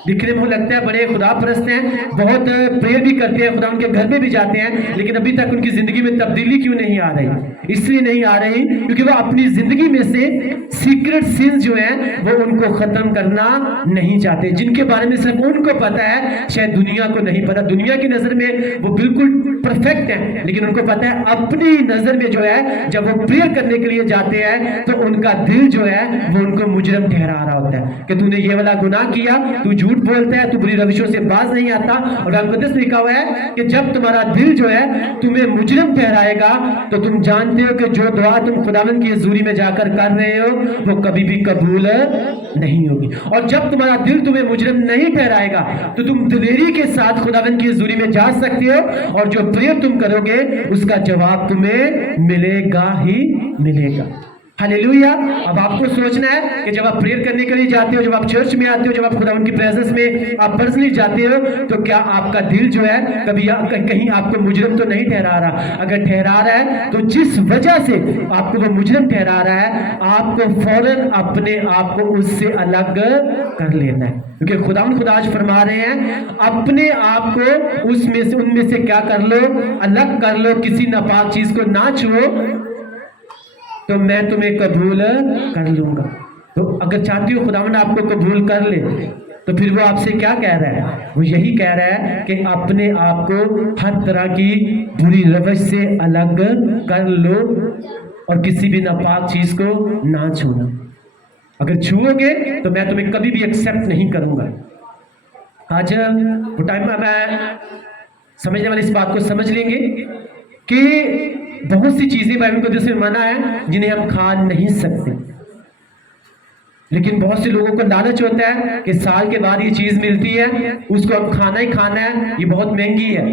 دکھنے میں لگتا ہے بڑے خدا پرست ہیں، بہت پریئر بھی کرتے ہیں، خدا ان کے گھر میں بھی جاتے ہیں، لیکن ابھی تک ان کی زندگی میں تبدیلی کیوں نہیں آ رہی؟ اس لیے نہیں آ رہی کیونکہ وہ اپنی زندگی میں سے سیکرٹ سینز جو ہیں وہ ان کو ختم کرنا نہیں چاہتے، جن کے بارے میں صرف ان کو پتا ہے، شاید دنیا کو نہیں پتا. دنیا کی نظر میں وہ بالکل پرفیکٹ ہیں، لیکن ان کو پتا ہے اپنی نظر میں جو ہے جب وہ پریئر کرنے کے لیے جاتے ہیں تو ان کا دل جو ہے وہ ان کو مجرم ٹھہرا رہا ہوتا ہے کہ تو نے یہ والا گناہ کیا، تو جھوٹ بولتا ہے، تو بری روشوں سے باز نہیں آتا. اور مقدس لکھا ہوا ہے کہ جب تمہارا دل جو ہے تمہیں مجرم ٹھہرائے گا تو تم جانتے ہو کہ جو دعا تم خداوند کی حضوری میں جا کر کر رہے ہو وہ کبھی بھی قبول نہیں ہوگی. اور جب تمہارا دل تمہیں مجرم نہیں ٹھہرائے گا تو تم دلیری کے ساتھ خداوند کی حضوری میں جا سکتے ہو، اور جو پریئر تم کرو گے اس کا جواب تمہیں ملے گا ہی ملے گا. ہالیلویا. اب آپ کو سوچنا ہے کہ جب آپ پریئر کرنے کے لیے جاتے ہو، جب آپ چرچ میں آتے ہو، جب آپ خداوند کی پریزنس میں آپ پرسنلی جاتے ہو، تو کیا آپ کا دل جو ہے کبھی کہیں آپ کو مجرم تو نہیں ٹھہرا رہا؟ اگر ٹھہرا رہا ہے تو جس وجہ سے آپ کو وہ مجرم ٹھہرا رہا ہے، آپ کو فوراً اپنے آپ کو اس سے الگ کر لینا ہے. کیونکہ خداوند خدا آج فرما رہے ہیں اپنے آپ کو اس میں سے ان میں سے کیا کر لو؟ الگ کر لو. کسی ناپاک چیز کو نہ چھوؤ تو میں تمہیں قبول کر لوں گا. تو اگر چاہتی ہو خداوند آپ کو قبول کر لے تو پھر وہ آپ سے کیا کہہ رہا ہے؟ وہ یہی کہہ رہا ہے کہ اپنے آپ کو ہر طرح کی بری روش سے الگ کر لو اور کسی بھی ناپاک چیز کو نہ چھونا. اگر چھوؤ گے تو میں تمہیں کبھی بھی ایکسپٹ نہیں کروں گا. آج وہ ٹائم میں سمجھنے والے اس بات کو سمجھ لیں گے کہ بہت سی چیزیں بائبل کو جیسے منع ہے جنہیں ہم کھا نہیں سکتے، لیکن بہت سے لوگوں کو لالچ ہوتا ہے کہ سال کے بعد یہ چیز ملتی ہے، اس کو اب کھانا ہی کھانا ہے، یہ بہت مہنگی ہے.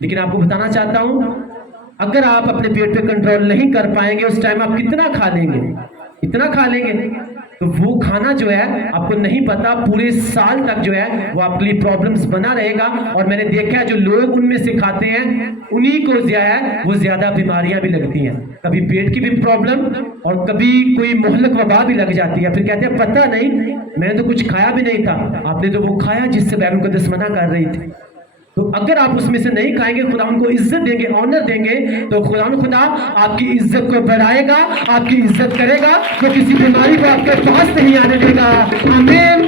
لیکن آپ کو بتانا چاہتا ہوں اگر آپ اپنے پیٹ پہ کنٹرول نہیں کر پائیں گے اس ٹائم آپ کتنا کھا لیں گے؟ اتنا کھا لیں گے تو وہ کھانا جو ہے آپ کو نہیں پتا پورے سال تک جو ہے وہ آپ کے لیے پرابلمز بنا رہے گا. اور میں نے دیکھا ہے جو لوگ ان میں سے کھاتے ہیں انہی کو وہ زیادہ بیماریاں بھی لگتی ہیں، کبھی پیٹ کی بھی پرابلم اور کبھی کوئی مہلک وبا بھی لگ جاتی ہے. پھر کہتے ہیں پتہ نہیں میں نے تو کچھ کھایا بھی نہیں تھا. آپ نے تو وہ کھایا جس سے بائبل مقدس منع کر رہی تھی. تو اگر آپ اس میں سے نہیں کھائیں گے، خداوند کو عزت دیں گے، آنر دیں گے، تو خداوند خدا آپ کی عزت کو بڑھائے گا، آپ کی عزت کرے گا، وہ کسی بیماری کو آپ کے پاس نہیں آنے دے گا. آمین.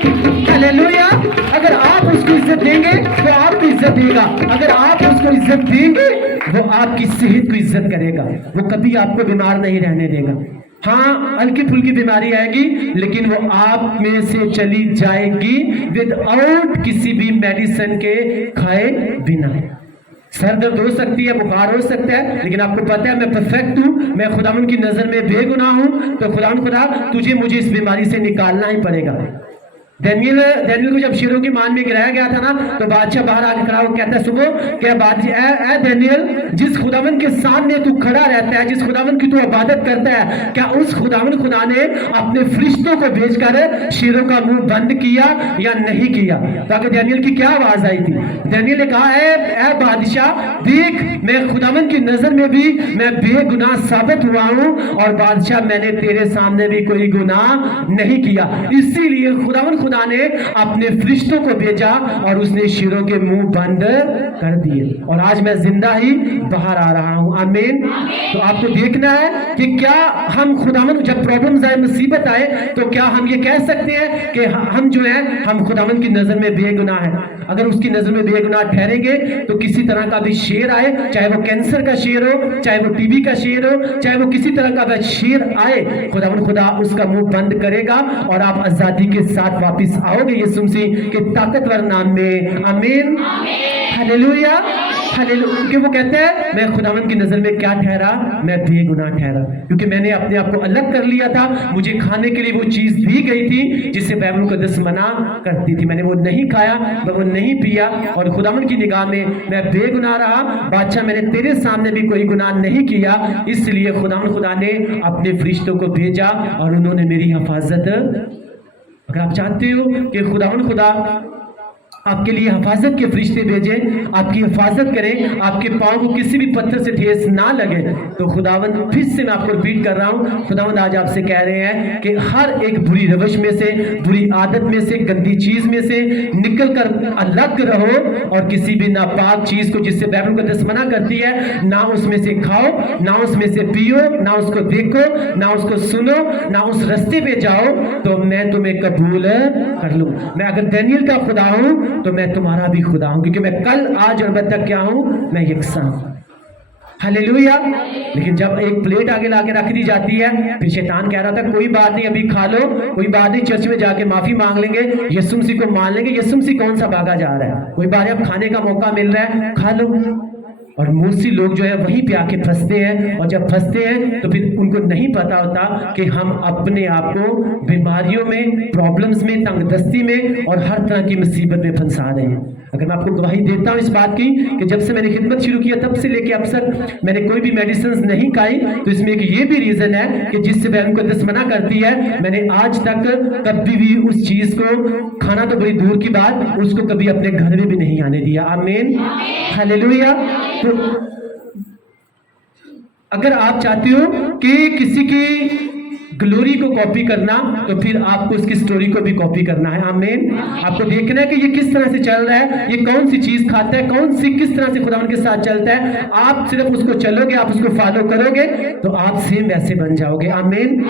ہلیلویا. اگر آپ اس کو عزت دیں گے تو آپ کو عزت دے گا. اگر آپ اس کو عزت دیں گے وہ آپ کی صحت کو عزت کرے گا، وہ کبھی آپ کو بیمار نہیں رہنے دے گا. ہاں ہلکی پھلکی بیماری آئے گی لیکن وہ آپ میں سے چلی جائے گی ود آؤٹ کسی بھی میڈیسن کے کھائے بنا. سر درد ہو سکتی ہے، بخار ہو سکتا ہے، لیکن آپ کو پتا ہے میں پرفیکٹ ہوں، میں خداوند کی نظر میں بے گناہ ہوں. تو خداوند خدا تجھے مجھے اس بیماری سے نکالنا ہی پڑے گا. دانیل کو جب شیروں کی مان میں گرایا گیا تھا نا تو بادشاہ باہر آ کے کھڑا ہو کہتا ہے سنو کہ اے دانیل جس خداوند کے سامنے تو کھڑا رہتا ہے، جس خداوند کی تو عبادت کرتا ہے، کیا اس خداوند خدا نے اپنے فرشتوں کو بھیج کر شیروں کا منہ بند کیا یا نہیں کیا؟ تاکہ دانیل کی کیا آواز آئی تھی؟ دانیل نے کہا اے بادشاہ دیکھ میں خداوند کی نظر میں بھی میں بے گناہ ثابت ہوا ہوں اور بادشاہ میں نے تیرے سامنے بھی کوئی گناہ نہیں کیا. اسی لیے خداوند खुदा ने अपने फरिश्तों को भेजा और उसने शेरों के मुंह बंद कर दिए और आज मैं जिंदा ही बाहर आ रहा हूं। आमीन। तो आपको देखना है कि क्या हम खुदावन, जब प्रॉब्लम्स आए, मुसीबत आए, तो क्या हम ये कह सकते हैं कि हम जो है हम खुदावन की नजर में बेगुनाह हैं। अगर उसकी नजर में बेगुनाह ठहरेंगे तो किसी तरह का भी शेर आए, चाहे वो कैंसर का शेर हो, चाहे वो टीबी का शेर हो, चाहे वो किसी तरह का भी शेर आए, खुदा उसका मुंह बंद करेगा और आप आजादी के साथ वापस आओगे यीशु मसीह के ताकतवर नाम में। आमीन। Hallelujah, hallelujah. क्योंकि वो कहते हैं मैं खुदावन की नजर में क्या ठहरा, मैं बेगुनाह ठहरा, क्योंकि मैंने अपने आप को अलग कर लिया था। मुझे खाने के लिए वो चीज दी गई थी जिससे बाइबल मुकद्दस मना करती थी, मैंने वो नहीं खाया, मैं वो नहीं पिया और खुदावन की निगाह में मैं बेगुनाह रहा। बादशाह, मैंने तेरे सामने भी कोई गुनाह नहीं किया, इसलिए खुदा ने अपने फरिश्तों को भेजा और उन्होंने मेरी हिफाजत। अगर आप चाहते हो कि खुदा आपके लिए हिफाजत के फरिश्ते भेजे, आपकी हिफाजत करें, आपके पांव को किसी भी पत्थर से ठेस ना लगे, तो खुदावंद, फिर से मैं आपको रिपीट कर रहा हूं, खुदावंद आज आपसे कह रहे हैं कि हर एक बुरी रवश में से, बुरी आदत में से, गंदी चीज में से निकल कर अलग रहो और किसी भी नापाक चीज को जिससे बाइबल मुकद्दस मना करती है, ना उसमें से खाओ, ना उसमें से पियो, ना उसको देखो, ना उसको सुनो, ना उस रास्ते पे जाओ, तो मैं तुम्हें कबूल कर लूं। मैं अगर दानियेल का खुदा हूं तो मैं तुम्हारा भी खुदा हूं, क्योंकि मैं कल, आज और अब तक क्या हूं, मैं यकसा हूं। हालेलुया। लेकिन जब एक प्लेट आगे लाके रख दी जाती है, फिर शैतान कह रहा था कोई बात नहीं, अभी खा लो, कोई बात नहीं, चर्च में जाके माफी मांग लेंगे, यीशु मसीह को मान लेंगे। यीशु मसीह कौन सा भागा जा रहा है, कोई बात नहीं, अब खाने का मौका मिल रहा है, खा लो। और मूसी लोग जो है वहीं पे आके फंसते हैं, और जब फंसते हैं तो फिर उनको नहीं पता होता कि हम अपने आप को बीमारियों में, प्रॉब्लम्स में, तंगदस्ती में और हर तरह की मुसीबत में फंसा रहे हैं। अगर मैं आपको गवाही देता हूं इस बात की कि जब से मैंने खिदमत शुरू किया तब से लेके अब तक मैंने कोई भी मेडिसिन नहीं खाई, तो इसमें एक ये भी रीजन है कि जिससे बाइबल मुकद्दस मना करती है, मैंने आज तक कभी भी उस चीज को खाना तो बड़ी दूर की बात, उसको कभी अपने घर में भी नहीं आने दिया। आमीन, हालेलुया। तो अगर आप चाहते हो कि किसी की ग्लोरी को कॉपी करना, तो फिर आपको उसकी स्टोरी को भी कॉपी करना है। आमीन। आपको देखना है कि ये किस तरह से चल रहा है, ये कौन सी चीज खाता है, कौन सी किस तरह से खुदावन के साथ चलता है। आप सिर्फ उसको चलोगे, आप उसको फॉलो करोगे, तो आप सेम वैसे बन जाओगे। आमीन,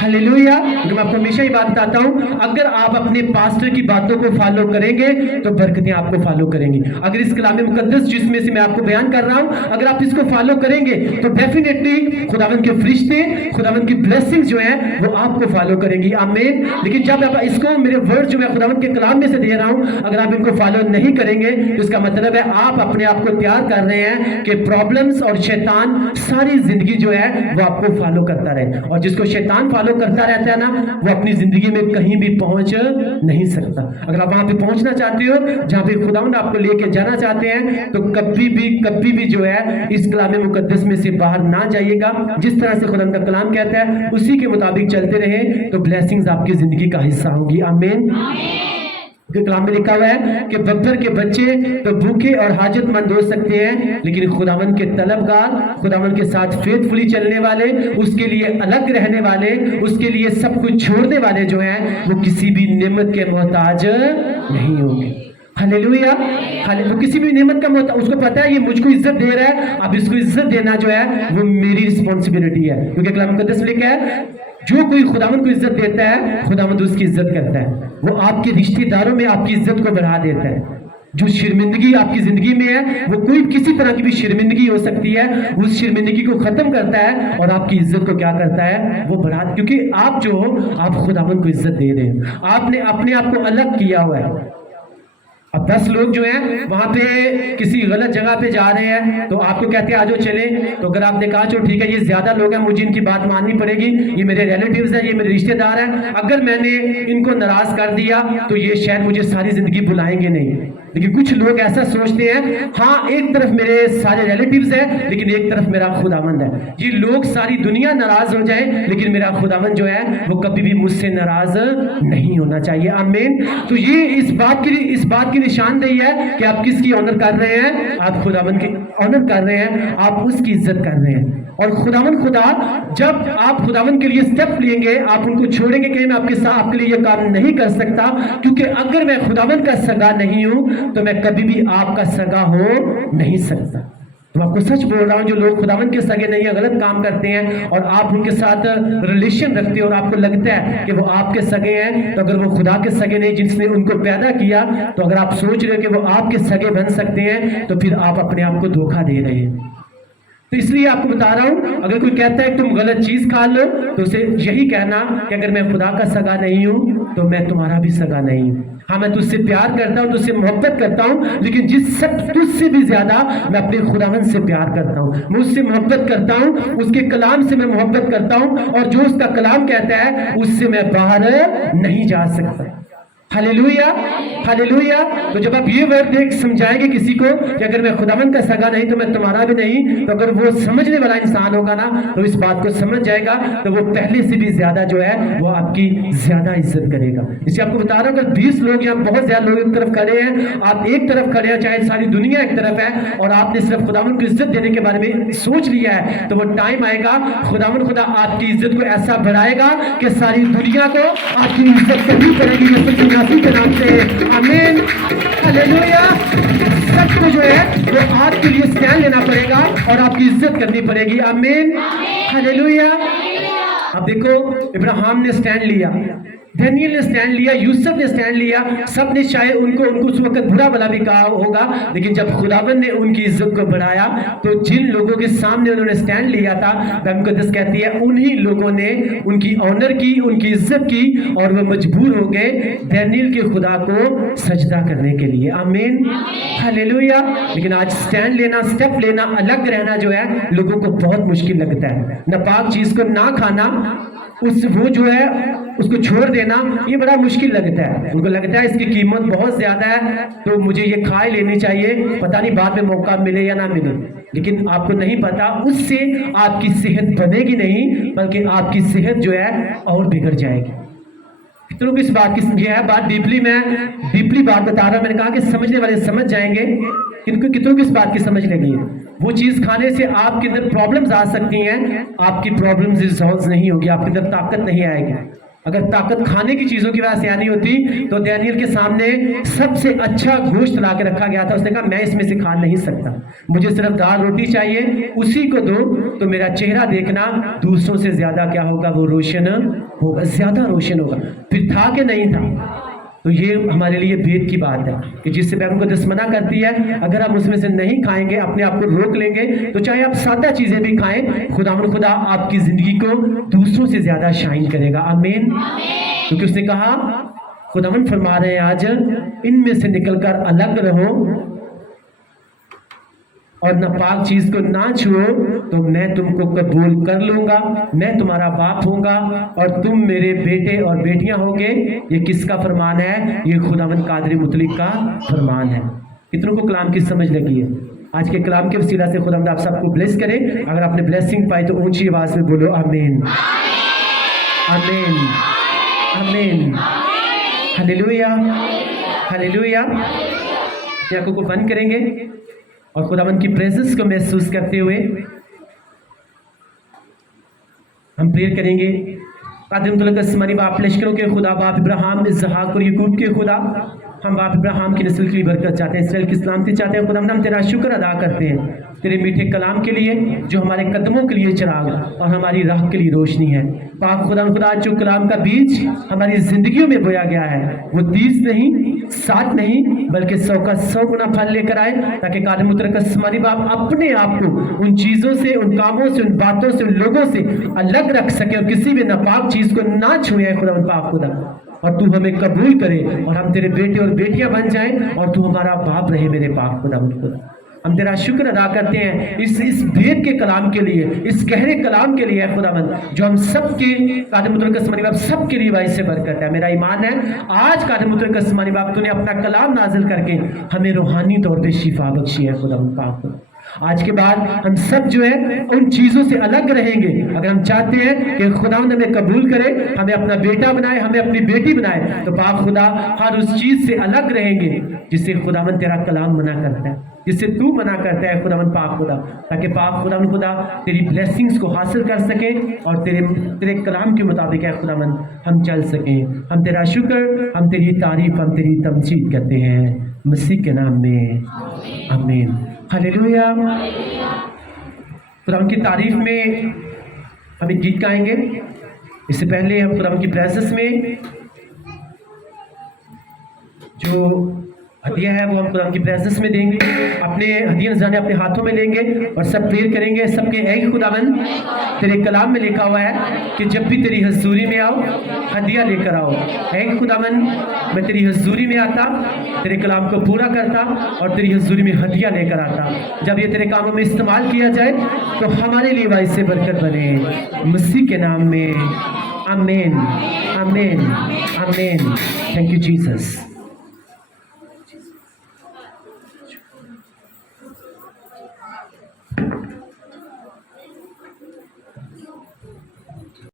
हालेलुया। मैं आपको हमेशा ही बात बताता हूं, अगर आप अपने पास्टर की बातों को फॉलो करेंगे तो बरकतें आपको फॉलो करेंगी। अगर इस कलाम मुकद्दस जिसमें से मैं आपको बयान कर रहा हूं, अगर आप इसको फॉलो करेंगे तो डेफिनेटली खुदावन के फरिश्ते, खुदावन की ब्लेसिंग्स जो है वो आपको फॉलो करेंगी। आमीन। लेकिन जब आप इसको, मेरे वर्ड जो मैं खुदावन के कलाम में से दे रहा हूं, अगर आप इनको फॉलो नहीं करेंगे तो इसका मतलब है आप अपने आप को तैयार कर रहे हैं कि प्रॉब्लम्स और शैतान सारी जिंदगी जो है वो आपको फॉलो करता रहे। और जिसको शैतान फॉलो करता रहता है ना, वो अपनी जिंदगी में कहीं भी पहुंच नहीं सकता। अगर आप वहां पे पहुंचना चाहते हो जहां पे खुदावन आपको लेके जाना चाहते हैं, तो कभी भी जो है इस कलाम मुकद्दस में से बाहर ना जाइएगा। जिस तरह से खुदावन का कलाम कहता है उसी के मुताबिक चलते रहे तो ब्लेसिंग्स आपकी जिंदगी का हिस्सा होगी। आमीन। कलाम में लिखा हुआ है कि बब्बर के बच्चे तो भूखे और हाजतमंद हो सकते हैं, लेकिन खुदावन के तलबगार, खुदावन के साथ फेथफुली चलने वाले, उसके लिए अलग रहने वाले, उसके लिए सब कुछ छोड़ने वाले जो हैं, वो किसी भी नेमत के मोहताज नहीं होंगे। हालेलुया। वो किसी भी नेमत का मोहताज, उसको पता है ये मुझको इज्जत दे रहा है, अब इसको इज्जत देना जो है वो मेरी रिस्पॉन्सिबिलिटी है। क्योंकि कलाम मुकद्दस में लिखा है जो कोई खुदावंद को इज्जत देता है, खुदावंद उसकी इज्जत करता है। वो आपके रिश्तेदारों में आपकी इज्जत को बढ़ा देता है। जो शर्मिंदगी आपकी जिंदगी में है, वो कोई किसी तरह की भी शर्मिंदगी हो सकती है, उस शर्मिंदगी को खत्म करता है और आपकी इज्जत को क्या करता है, वो बढ़ा, क्योंकि आप जो हो, आप खुदावंद को इज्जत दे रहे हैं। आपने अपने आप को अलग किया हुआ है। अब 10 लोग जो हैं वहां पे किसी गलत जगह पे जा रहे हैं, तो आपको कहते हैं आ जाओ चले, तो अगर आपने कहा चलो ठीक है ये ज्यादा लोग हैं, मुझे इनकी बात माननी पड़ेगी, ये मेरे रिलेटिव्स हैं, ये मेरे रिश्तेदार हैं, अगर मैंने इनको नाराज कर दिया तो ये शायद मुझे सारी जिंदगी बुलाएंगे नहीं। लेकिन कुछ लोग ऐसा सोचते हैं, हाँ एक तरफ मेरे सारे रिलेटिव्स हैं लेकिन एक तरफ मेरा खुदावंद है। ये लोग सारी दुनिया नाराज हो जाए लेकिन मेरा खुदावंद जो है वो कभी भी मुझसे नाराज नहीं होना चाहिए। आमीन। तो ये इस बात की निशानदेही है कि आप किसकी ऑनर कर रहे हैं, आप खुदावंद की آنر کر رہے ہیں، آپ اس کی عزت کر رہے ہیں. اور خداوند خدا جب آپ خداوند کے لیے سٹیپ لیں گے، آپ ان کو چھوڑیں گے کہ میں آپ کے ساتھ آپ کے لیے یہ کام نہیں کر سکتا، کیونکہ اگر میں خداوند کا سگا نہیں ہوں تو میں کبھی بھی آپ کا سگا ہو نہیں سکتا. تو آپ کو سچ بول رہا ہوں، جو لوگ خداوند کے سگے نہیں ہیں، غلط کام کرتے ہیں اور آپ ان کے ساتھ ریلیشن رکھتے ہیں اور آپ کو لگتا ہے کہ وہ آپ کے سگے ہیں، تو اگر وہ خدا کے سگے نہیں جس نے ان کو پیدا کیا، تو اگر آپ سوچ رہے ہو کہ وہ آپ کے سگے بن سکتے ہیں تو پھر آپ اپنے آپ کو دھوکہ دے رہے ہیں. تو اس لیے آپ کو بتا رہا ہوں، اگر کوئی کہتا ہے تم غلط چیز کھا لو تو اسے یہی کہنا کہ اگر میں خدا کا سگا نہیں ہوں تو میں تمہارا بھی سگا نہیں ہوں. ہاں میں تجھ سے پیار کرتا ہوں، تجھ سے محبت کرتا ہوں، لیکن تجھ سے بھی زیادہ میں اپنے خداوند سے پیار کرتا ہوں، میں اس سے محبت کرتا ہوں، اس کے کلام سے میں محبت کرتا ہوں، اور جو اس کا کلام کہتا ہے اس سے میں باہر نہیں جا سکتا. ہلیلویا ہلیلویا. تو جب آپ یہ ورڈ دیکھ سمجھائیں گے کسی کو کہ اگر میں خداوند کا سگا نہیں تو میں تمہارا بھی نہیں، تو اگر وہ سمجھنے والا انسان ہوگا نا تو اس بات کو سمجھ جائے گا، تو وہ پہلے سے بھی زیادہ جو ہے وہ آپ کی زیادہ عزت کرے گا. اس لیے آپ کو بتا رہا ہوں، اگر 20 لوگ یا بہت زیادہ لوگ ایک طرف کھڑے ہیں، آپ ایک طرف کھڑے ہیں، چاہے ساری دنیا ایک طرف ہے، اور آپ نے صرف خداوند کو عزت دینے کے بارے میں سوچ لیا ہے، تو وہ ٹائم آئے گا خداوند خدا آپ کی عزت کو ایسا بڑھائے گا کہ ساری دنیا کو آپ کی عزت کرنی پڑے گی کے نام سے. آمین ہلیلویا. سب کو جو ہے وہ آپ کے لیے اسٹینڈ لینا پڑے گا اور آپ کی عزت کرنی پڑے گی. آمین ہلیلویا. اب دیکھو ابراہیم نے اسٹینڈ لیا، دانیل نے اسٹینڈ لیا، یوسف نے اسٹینڈ لیا. سب نے شاید ان کو اس وقت برا بلا بھی کہا ہوگا، لیکن جب خداوند نے ان کی عزت کو بڑھایا تو جن لوگوں کے سامنے انہوں نے اسٹینڈ لیا تھا، بائبل مقدس کہتی ہے انہی لوگوں نے ان کی آنر کی، ان کی عزت کی، اور وہ مجبور ہو گئے دانیل کے خدا کو سجدہ کرنے کے لیے. آمین ہلیلویا. لیکن آج اسٹینڈ لینا، سٹیپ لینا، الگ رہنا جو ہے لوگوں کو بہت مشکل لگتا ہے. ناپاک چیز کو نہ کھانا، وہ جو ہے اس کو چھوڑ دینا، یہ بڑا مشکل لگتا ہے. ان کو لگتا ہے اس کی قیمت بہت زیادہ ہے تو مجھے یہ کھائے لینی چاہیے، پتہ نہیں بعد میں موقع ملے یا نہ ملے. لیکن آپ کو نہیں پتا اس سے آپ کی صحت بنے گی نہیں، بلکہ آپ کی صحت جو ہے اور بگڑ جائے گی. کتنوں کو اس بات کی یہ ہے بات ڈیپلی بات بتا رہا ہوں. میں نے کہا کہ سمجھنے والے سمجھ جائیں گے. کتنوں کو اس بات کی سمجھ لگی ہے؟ وہ چیز کھانے سے آپ کے اندر پرابلمز آ سکتی ہیں، آپ کی پرابلمز ریزالو نہیں ہوگی، آپ کے اندر طاقت نہیں آئے گی. اگر طاقت کھانے کی چیزوں کی وجہ سے آنی ہوتی تو دانیل کے سامنے سب سے اچھا گوشت لا کے رکھا گیا تھا. اس نے کہا میں اس میں سے کھا نہیں سکتا، مجھے صرف دال روٹی چاہیے، اسی کو دو تو میرا چہرہ دیکھنا دوسروں سے زیادہ کیا ہوگا، وہ روشن ہوگا، زیادہ روشن ہوگا. پھر تھا کہ نہیں تھا؟ تو یہ ہمارے لیے بید کی بات ہے کہ جس سے بائبل مقدس منع کرتی ہے اگر ہم اس میں سے نہیں کھائیں گے، اپنے آپ کو روک لیں گے، تو چاہے آپ سادہ چیزیں بھی کھائیں، خدا آپ کی زندگی کو دوسروں سے زیادہ شائن کرے گا. آمین. کیونکہ اس نے کہا، خداوند فرما رہے ہیں آج ان میں سے نکل کر الگ رہو اور ناپاک چیز کو نہ چھوؤ تو میں تم کو قبول کر لوں گا، میں تمہارا باپ ہوں گا اور تم میرے بیٹے اور بیٹیاں ہوگے. یہ کس کا فرمان ہے؟ یہ خداوند قادر مطلق کا فرمان ہے. کتنوں کو کلام کی سمجھ لگی ہے؟ آج کے کلام کے وسیلہ سے خداوند آپ سب کو بلیس کرے. اگر آپ نے بلیسنگ پائی تو اونچی آواز میں بولو آمین آمین آمین ہلیلویا ہلیلویا. آنکھوں کو بند کریں گے اور خداوند کی پریزنس کو محسوس کرتے ہوئے ہم پریئر کریں گے. قادر مطلق آسمانی باپ، لشکروں کے خدا، باپ ابراہیم، اسحاق اور یعقوب کے خدا، ہم باپ ابراہیم کی نسل کی برکت چاہتے ہیں، اسرائیل کی سلامتی چاہتے ہیں. خداوند ہم تیرا شکر ادا کرتے ہیں تیرے میٹھے کلام کے لیے جو ہمارے قدموں کے لیے چراغ اور ہماری راہ کے لیے روشنی ہے. پاک خدا جو کلام کا بیج ہماری زندگیوں میں بویا گیا ہے وہ 30 نہیں 60 نہیں بلکہ 100 کا 100 گنا پھل لے کر آئے، تاکہ قادر مطلق آسمانی باپ اپنے آپ کو ان چیزوں سے، ان کاموں سے، ان باتوں سے، ان لوگوں سے الگ رکھ سکے اور کسی بھی ناپاک چیز کو نہ چھوئے. خدا پاک خدا، اور تو ہمیں قبول کرے اور ہم تیرے بیٹے اور بیٹیاں بن جائیں اور تو ہمارا باپ رہے میرے پاک خدا. ہم تیرا شکر ادا کرتے ہیں اس بھید کے کلام کے لیے، اس گہرے کلام کے لیے خداوند، جو ہم سب کے قادر مطلق آسمانی باپ سب کے لیے باعث برکت ہے. میرا ایمان ہے آج قادر مطلق آسمانی باپ تو نے اپنا کلام نازل کر کے ہمیں روحانی طور پہ شفا بخشی ہے. خداوند پاک آج کے بعد ہم سب جو ہے ان چیزوں سے الگ رہیں گے. اگر ہم چاہتے ہیں کہ خداوند ہمیں قبول کرے، ہمیں اپنا بیٹا بنائے، ہمیں اپنی بیٹی بنائے، تو پاک خدا ہر اس چیز سے الگ رہیں گے جس سے خداوند تیرا کلام منع کرتا ہے. जिससे तू मना करता है खुदावन पाक खुदा, ताकि पाक खुदावन खुदा तेरी ब्लेसिंग्स को हासिल कर सकें और तेरे कलाम के मुताबिक है खुदावन हम चल सकें। हम तेरा शुक्र, हम तेरी तारीफ, हम तेरी तमजीद करते हैं मसीह के नाम में, आमीन। हालेलुया। खुदावन की तारीफ में हम एक गीत गाएंगे। इससे पहले हम खुदावन की प्रेजेंस में जो हदिया है वो हम खुदा की प्रेजेंस में देंगे। अपने हदिया नजराने अपने हाथों में लेंगे और सब प्रेयर करेंगे। सबके एक खुदावन तेरे कलाम में लिखा हुआ है कि जब भी तेरी हजूरी में आओ हदिया लेकर आओ। एक खुदावन मैं तेरी हजूरी में आता, तेरे कलाम को पूरा करता और तेरी हजूरी में हदिया लेकर आता। जब ये तेरे कामों में इस्तेमाल किया जाए तो हमारे लिए बाइस से बरकत बने मसीह के नाम में, आमीन आमीन आमीन। Thank you Jesus.